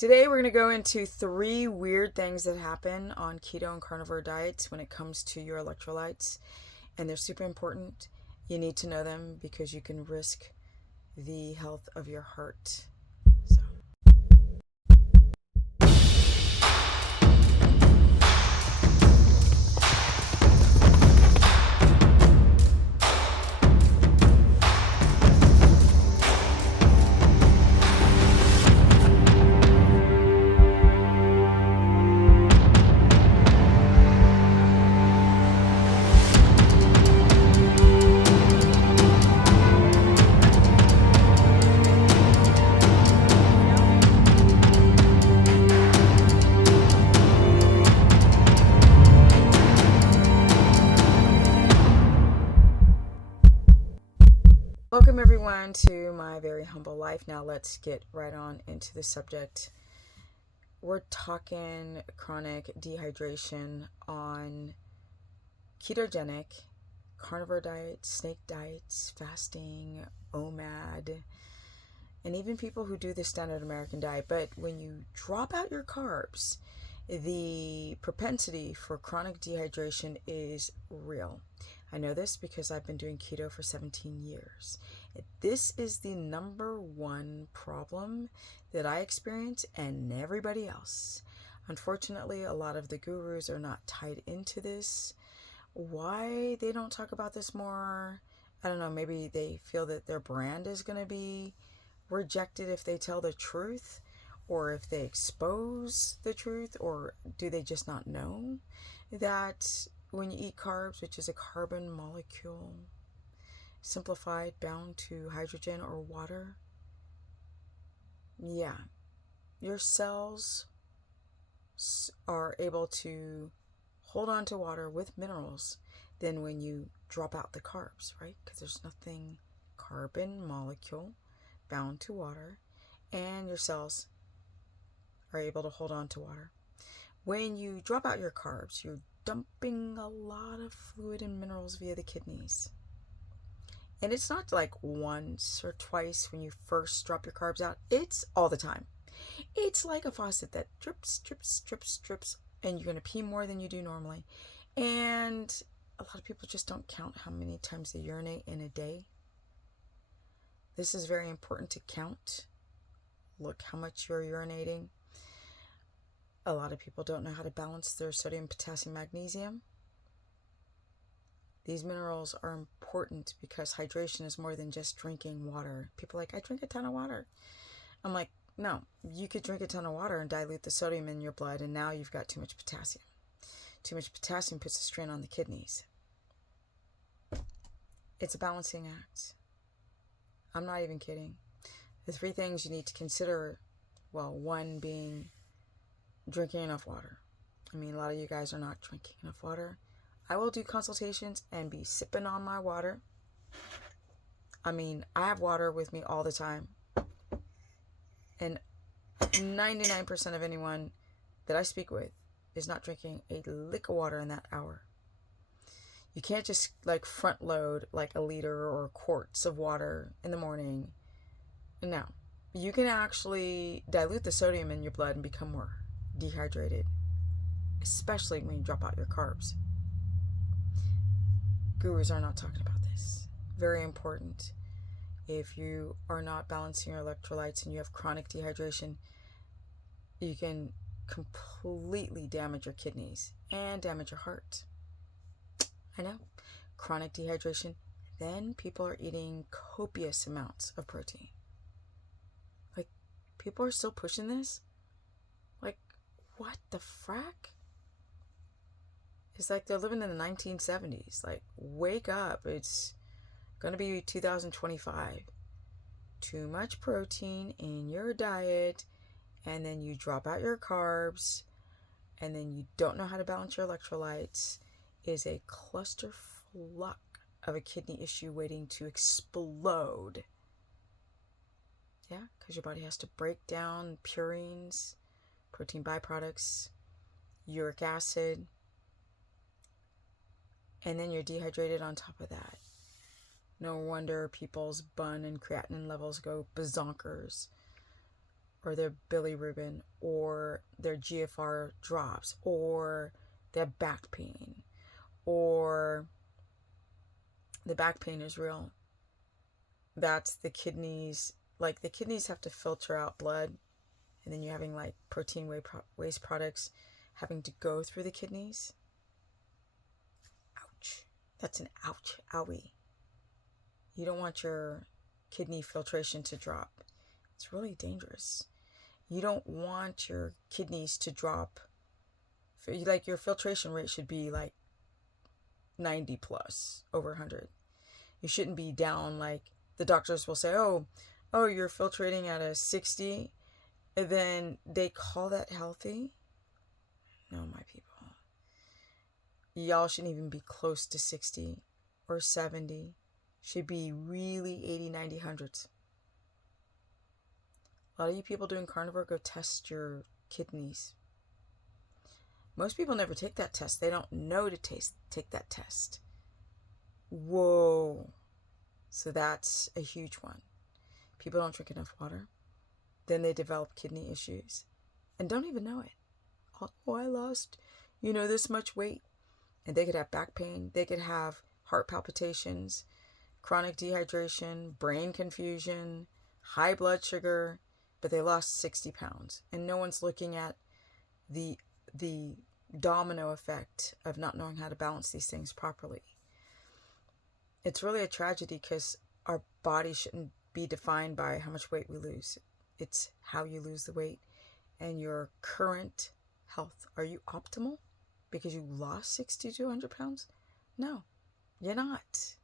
Today we're going to go into 3 weird things that happen on keto and carnivore diets when it comes to your electrolytes. And they're super important. You need to know them because you can risk the health of your heart. So. Welcome everyone to my very humble life. Now let's get right on into the subject. We're talking chronic dehydration on ketogenic, carnivore diets, snake diets, fasting, OMAD, and even people who do the standard American diet. But when you drop out your carbs, the propensity for chronic dehydration is real. I know this because I've been doing keto for 17 years. This is the number one problem that I experience and everybody else. Unfortunately, a lot of the gurus are not tied into this. Why they don't talk about this more? I don't know, maybe they feel that their brand is going to be rejected if they tell the truth, or if they expose the truth, or do they just not know that when you eat carbs, which is a carbon molecule, simplified, bound to hydrogen or water, your cells are able to hold on to water with minerals than when you drop out the carbs, right? Because there's nothing carbon molecule bound to water, and your cells are able to hold on to water. When you drop out your carbs, you're dumping a lot of fluid and minerals via the kidneys. And it's not like once or twice when you first drop your carbs out. It's all the time. It's like a faucet that drips, drips, drips, drips, and you're going to pee more than you do normally. And a lot of people just don't count how many times they urinate in a day. This is very important to count. Look how much you're urinating. A lot of people don't know how to balance their sodium, potassium, magnesium. These minerals are important because hydration is more than just drinking water. People are like, I drink a ton of water. I'm like, no, you could drink a ton of water and dilute the sodium in your blood, and now you've got too much potassium. Too much potassium puts a strain on the kidneys. It's a balancing act. I'm not even kidding. The 3 things you need to consider, well, one being drinking enough water. I mean, a lot of you guys are not drinking enough water. I will do consultations and be sipping on my water. I mean, I have water with me all the time. And 99% of anyone that I speak with is not drinking a lick of water in that hour. You can't just like front load like a liter or quarts of water in the morning. No, you can actually dilute the sodium in your blood and become more dehydrated, especially when you drop out your carbs. Gurus are not talking about this. Very important. If you are not balancing your electrolytes and you have chronic dehydration, you can completely damage your kidneys and damage your heart. I know. Chronic dehydration. Then people are eating copious amounts of protein. Like, people are still pushing this? Like, what the frack? It's like they're living in the 1970s. Like, wake up. It's going to be 2025. Too much protein in your diet, and then you drop out your carbs, and then you don't know how to balance your electrolytes, is a clusterfuck of a kidney issue waiting to explode. Yeah, because your body has to break down purines, protein byproducts, uric acid, and then you're dehydrated on top of that. No wonder people's bun and creatinine levels go bazonkers. or their bilirubin, or their GFR drops, or their back pain, or the back pain is real. That's the kidneys. Like, the kidneys have to filter out blood, and then you're having like protein waste products having to go through the kidneys. Ouch. That's an ouch, owie. You don't want your kidney filtration to drop. It's really dangerous. You don't want your kidneys to drop. Like, your filtration rate should be like 90 plus, over 100. You shouldn't be down. Like, the doctors will say, oh, you're filtrating at a 60, and then they call that healthy. No, my people. Y'all shouldn't even be close to 60 or 70. Should be really 80, 90, hundreds. A lot of you people doing carnivore, go test your kidneys. Most people never take that test. They don't know to take that test. Whoa. So that's a huge one. People don't drink enough water. Then they develop kidney issues and don't even know it. Oh, I lost, this much weight. And they could have back pain. They could have heart palpitations, chronic dehydration, brain confusion, high blood sugar, but they lost 60 pounds. And no one's looking at the domino effect of not knowing how to balance these things properly. It's really a tragedy, because our body shouldn't be defined by how much weight we lose. It's how you lose the weight and your current health. Are you optimal because you lost 60 to 100 pounds? No, you're not.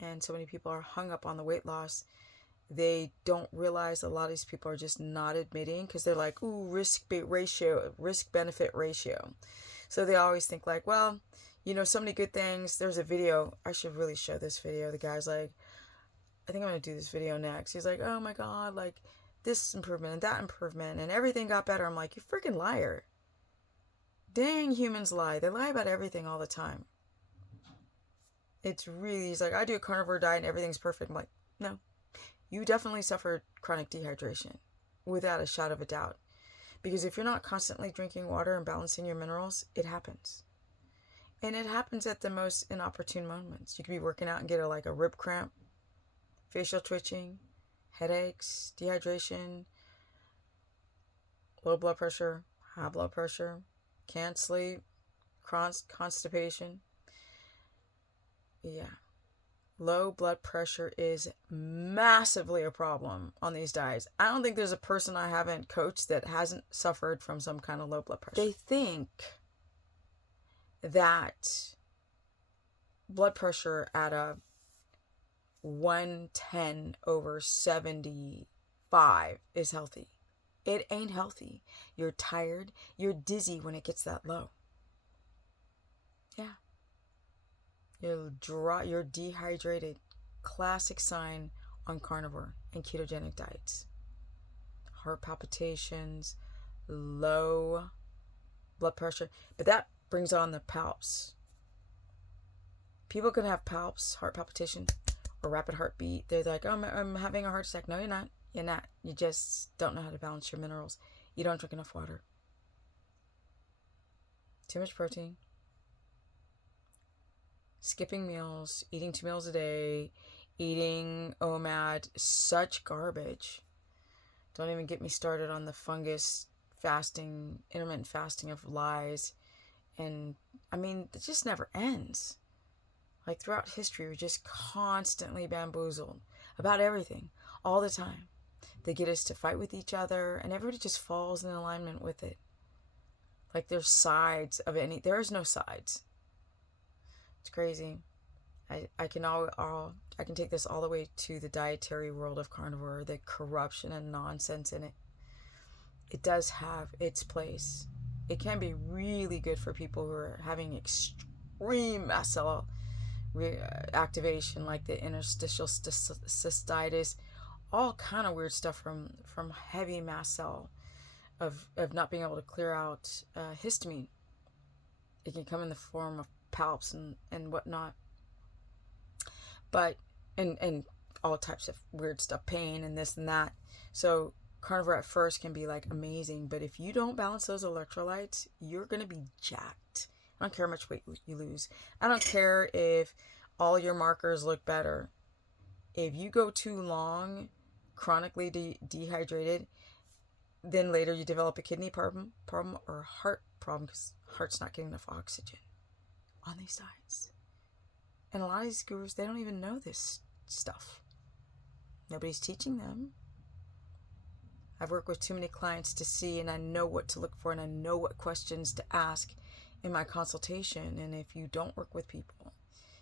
And so many people are hung up on the weight loss. They don't realize a lot of these people are just not admitting, because they're like, ooh, risk-benefit ratio. So they always think like, well, so many good things. There's a video. I should really show this video. The guy's like, I think I'm going to do this video next. He's like, oh my God, like this improvement and that improvement and everything got better. I'm like, you freaking liar. Dang, humans lie. They lie about everything all the time. He's like, I do a carnivore diet and everything's perfect. I'm like, no. You definitely suffered chronic dehydration, without a shadow of a doubt. Because if you're not constantly drinking water and balancing your minerals, it happens. And it happens at the most inopportune moments. You could be working out and get a rib cramp, facial twitching, headaches, dehydration, low blood pressure, high blood pressure, can't sleep, constipation. Yeah. Low blood pressure is massively a problem on these diets. I don't think there's a person I haven't coached that hasn't suffered from some kind of low blood pressure. They think that blood pressure at a 110/75 is healthy. It ain't healthy. You're tired. You're dizzy when it gets that low. Yeah. You're dehydrated. Classic sign on carnivore and ketogenic diets. Heart palpitations, low blood pressure. But that brings on the palps. People can have palps, heart palpitation, or rapid heartbeat. They're like, oh, I'm having a heart attack. No, you're not. You're not. You just don't know how to balance your minerals. You don't drink enough water. Too much protein. Skipping meals, eating 2 meals a day, eating OMAD, such garbage. Don't even get me started on the fungus fasting, intermittent fasting of lies. And it just never ends. Like, throughout history, we're just constantly bamboozled about everything, all the time. They get us to fight with each other, and everybody just falls in alignment with it. Like, there's sides of it. There is no sides. It's crazy. I can take this all the way to the dietary world of carnivore, the corruption and nonsense in it. It does have its place. It can be really good for people who are having extreme mast cell activation, like the interstitial cystitis, all kind of weird stuff from heavy mast cell of not being able to clear out histamine. It can come in the form of palps and whatnot, but and all types of weird stuff, pain and this and that. So carnivore at first can be like amazing, but if you don't balance those electrolytes, you're going to be jacked. I don't care how much weight you lose. I don't care if all your markers look better. If you go too long chronically dehydrated, then later you develop a kidney problem or a heart problem because heart's not getting enough oxygen on these diets. And a lot of these gurus, they don't even know this stuff. Nobody's teaching them. I've worked with too many clients to see, and I know what to look for, and I know what questions to ask in my consultation. And if you don't work with people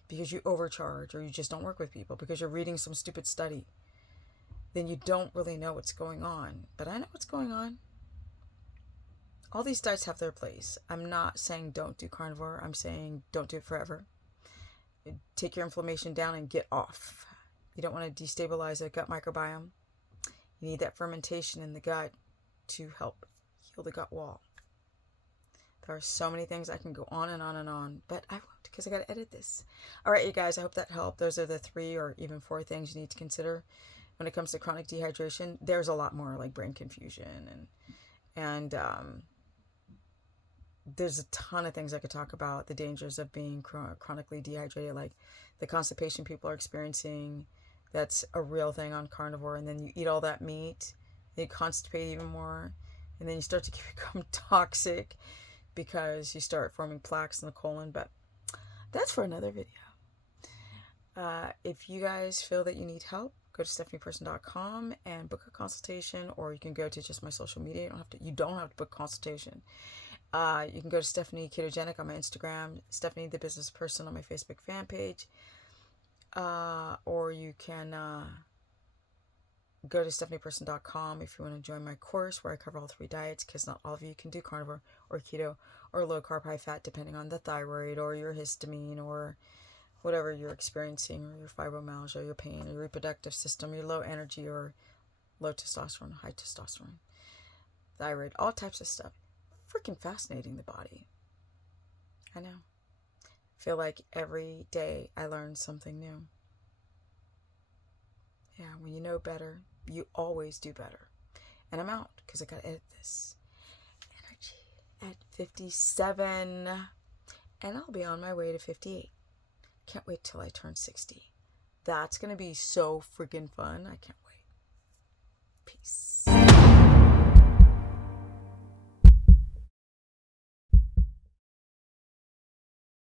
because you overcharge, or you just don't work with people because you're reading some stupid study, then you don't really know what's going on. But I know what's going on. All these diets have their place. I'm not saying don't do carnivore. I'm saying don't do it forever. Take your inflammation down and get off. You don't want to destabilize the gut microbiome. You need that fermentation in the gut to help heal the gut wall. There are so many things. I can go on and on and on, but I won't because I got to edit this. All right, you guys, I hope that helped. Those are the 3 or even 4 things you need to consider when it comes to chronic dehydration. There's a lot more, like brain confusion and there's a ton of things I could talk about. The dangers of being chronically dehydrated, like the constipation people are experiencing. That's a real thing on carnivore. And then you eat all that meat, you constipate even more, and then you start to become toxic because you start forming plaques in the colon. But that's for another video. If you guys feel that you need help, go to stephanieperson.com and book a consultation, or you can go to just my social media. You don't have to book a consultation. You can go to Stephanie Ketogenic on my Instagram, Stephanie the Business Person on my Facebook fan page, or you can go to stephanieperson.com if you want to join my course where I cover all 3 diets, because not all of you can do carnivore or keto or low carb, high fat, depending on the thyroid or your histamine or whatever you're experiencing, or your fibromyalgia, your pain, or your reproductive system, your low energy or low testosterone, high testosterone, thyroid, all types of stuff. Freaking fascinating, the body. I know. Feel like every day I learn something new. Yeah, when you know better, you always do better. And I'm out because I gotta edit this. Energy at 57, and I'll be on my way to 58. Can't wait till I turn 60. That's gonna be so freaking fun. I can't wait. Peace.